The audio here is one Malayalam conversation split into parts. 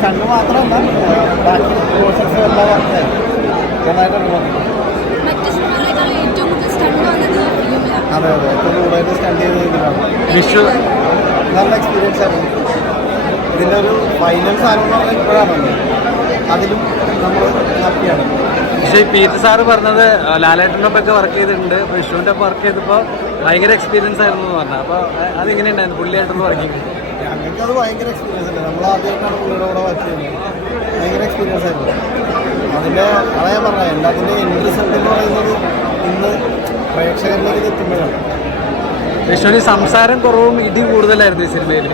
സണ്ണ് മാത്രമല്ല ബാക്കി പോർഷൻസ് എല്ലാം സ്റ്റണ്ട് വന്നത് അതെ അതെ ഏറ്റവും കൂടുതൽ സ്റ്റണ്ട് ചെയ്ത് ഇതിലാണ് നല്ല എക്സ്പീരിയൻസ് ആയിരുന്നു. ഇതിന്റെ ഒരു ഫൈനൽ സാധനം എന്ന് പറഞ്ഞാൽ ഇപ്പോഴാണല്ലോ അതിലും നമ്മൾ ഹാപ്പിയാണ് പക്ഷേ പീറ്റർ സാറ് പറഞ്ഞത് ലാലേട്ടന്റെ ഒപ്പം ഒക്കെ വർക്ക് ചെയ്തിട്ടുണ്ട്. അപ്പോൾ വിഷുവിന്റെ ഒപ്പം വർക്ക് ചെയ്തപ്പോൾ ഭയങ്കര എക്സ്പീരിയൻസ് ആയിരുന്നു എന്ന് പറഞ്ഞു. അപ്പോൾ അതെങ്ങനെയുണ്ടായിരുന്നു? വർക്ക് ചെയ്യുന്നത് ഞങ്ങൾക്ക് അത് ഭയങ്കര എക്സ്പീരിയൻസ് അല്ലേ? നമ്മൾ ആദ്യമായിട്ടാണ് പുള്ളിയുടെ കൂടെ വർക്ക് ചെയ്യുന്നത്. ഭയങ്കര എക്സ്പീരിയൻസ് ആയിരുന്നു. അതിന്റെ അതാ ഞാൻ പറഞ്ഞത് എല്ലാത്തിന്റെ എൻഡ് റിസൾട്ട് എന്ന് പറയുന്നത് ഇന്ന് പ്രേക്ഷകരിലേക്ക് എത്തുമ്പോഴാണ്. വിഷുവിന് സംസാരം കുറവും ഇടി കൂടുതലായിരുന്നു ഈ സിനിമയിൽ.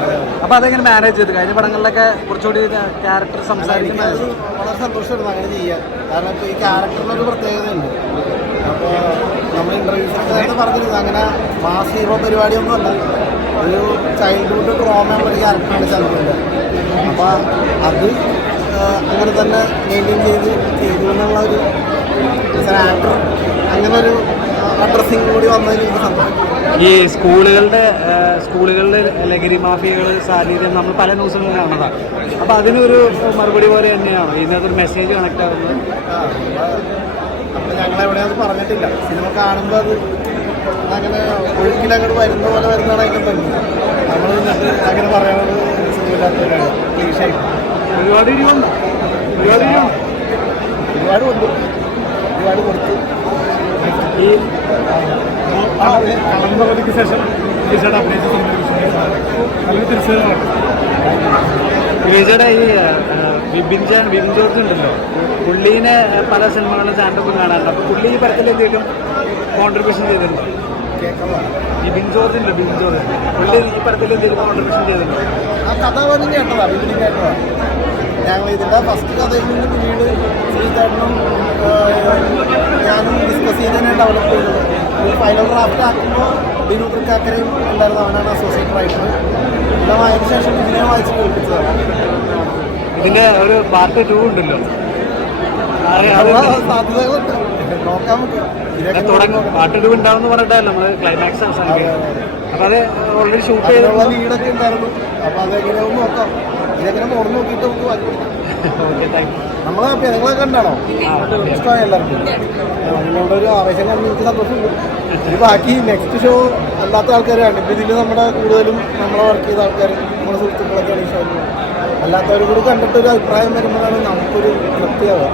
അപ്പോൾ അതെങ്ങനെ മാനേജ് ചെയ്ത്? കഴിഞ്ഞ പടങ്ങളിലൊക്കെ കുറച്ചുകൂടി ക്യാരക്ടർ സംസാരിക്കും വളരെ സന്തോഷമായിരുന്നു അങ്ങനെ ചെയ്യാൻ. കാരണം ഇപ്പോൾ ഈ ക്യാരക്ടറിനൊരു പ്രത്യേകതയുണ്ട്. അപ്പോൾ നമ്മൾ ഇന്റർവ്യൂസിൽ നേരത്തെ പറഞ്ഞിരുന്നു. അങ്ങനെ മാസ് ഹീറോ പരിപാടിയൊന്നും അല്ല. ഒരു ചൈൽഡ്ഹുഡ് ട്രോമയുള്ള ക്യാരക്ടറാണ് ചന്ദ്രന്റെ അപ്പോൾ അത് അങ്ങനെ തന്നെ മെയിന്റെയിൻ ചെയ്ത് ചെയ്തു എന്നുള്ള ഒരു ആക്ടർ അങ്ങനെ ഒരു അഡ്രസ്സിങ് കൂടി ഈ സ്കൂളുകളുടെ സ്കൂളുകളുടെ സ്കൂളുകളിലെ ലഹരി മാഫിയകൾ സാന്നിധ്യം നമ്മൾ പല ന്യൂസുകളും കാണുന്നതാണ് അപ്പോൾ അതിനൊരു മറുപടി പോലെ തന്നെയാണ്. ഇതിനകത്ത് ഒരു മെസ്സേജ് കണക്ട് ആവുന്നത്. ഞങ്ങളെവിടെ ഞങ്ങൾ എവിടെയൊന്നും പറഞ്ഞിട്ടില്ല. സിനിമ കാണുമ്പോൾ അത് അങ്ങനെ ഒഴുക്കിലങ്ങോട്ട് വരുന്ന പോലെ വരുന്നതാണ് അതിന്റെ ഭംഗി നമ്മൾ എന്നിട്ട് അങ്ങനെ പറയാനുള്ളത് സുഖമില്ലാത്തവരാണ് ക്ലീഷായി ഒരുപാട് ഒരുപാട് ഒരുപാട് ഒരുപാട് കൊടുത്തു. കളമ്പകടിക്ക് ശേഷം ഉണ്ടല്ലോ. പുള്ളീനെ പല സിനിമകളിലും ചാൻഡൊക്കെ കാണാറുണ്ട് അപ്പോൾ പുള്ളി ഈ പടത്തിൽ എന്തെങ്കിലും കോൺട്രിബ്യൂഷൻ ചെയ്തിട്ടുണ്ടോ ബിബിൻ ജോർജ് ഉണ്ട് ബിബിൻ ജോർജ്. പുള്ളി ഈ പടത്തിൽ എന്തെങ്കിലും കോൺട്രിബ്യൂഷൻ ചെയ്തിട്ടുണ്ട് ആ ഞങ്ങൾ ഇതിന്റെ ഫസ്റ്റ് കഥയിൽ നിന്ന് പിന്നീട് ഞാനും ഡിസ്കസ് ചെയ്തതിനെ ഡെവലപ്പ് ചെയ്തത്. ഒരു ഫൈനൽ ഡ്രാഫ്റ്റ് ആക്കുമ്പോൾ ബിനു തൃക്കാക്കരയും ഉണ്ടായിരുന്നു അവനാണ് അസോസിയേറ്റ് റൈറ്റർ എല്ലാം വായിച്ച ശേഷം ഇതിനെ വായിച്ച് കേൾപ്പിച്ചതാണ്. ഇതിന്റെ ഒരു പാർട്ട് ടു ഉണ്ടല്ലോ. സാധ്യതകളുണ്ട്. നോക്കാൻ തുടങ്ങും. പാർട്ട് ടു ഉണ്ടാവും പറഞ്ഞിട്ടല്ല നമ്മൾ ക്ലൈമാക്സ് അപ്പൊ അത് ഓൾറെഡി ഷൂട്ട് ചെയ്തുള്ള ചെയ്ത് ലീഡൊക്കെ ഉണ്ടായിരുന്നു. അപ്പോൾ അതെങ്ങനെയാവും നോക്കാം. ഇതെങ്ങനെ തുറന്നു നോക്കിയിട്ട് നമുക്ക് താങ്ക് നമ്മളെ ഹാപ്പി നിങ്ങളൊക്കെ ഉണ്ടാണോ ഇഷ്ടമായി എല്ലാവർക്കും. നിങ്ങളുടെ ഒരു ആവേശം കണ്ട് എനിക്ക് സന്തോഷമുണ്ട്. ബാക്കി നെക്സ്റ്റ് ഷോ അല്ലാത്ത ആൾക്കാരാണ്. ഇപ്പം ഇതിൽ നമ്മുടെ കൂടുതലും നമ്മളെ വർക്ക് ചെയ്ത ആൾക്കാർ നമ്മുടെ സുഹൃത്തുക്കളൊക്കെയാണ് ഈ അല്ലാത്തവരും കൂടി കണ്ടിട്ട് ഒരു അഭിപ്രായം വരുമ്പോഴാണ് നമുക്കൊരു തൃപ്തിയാവുക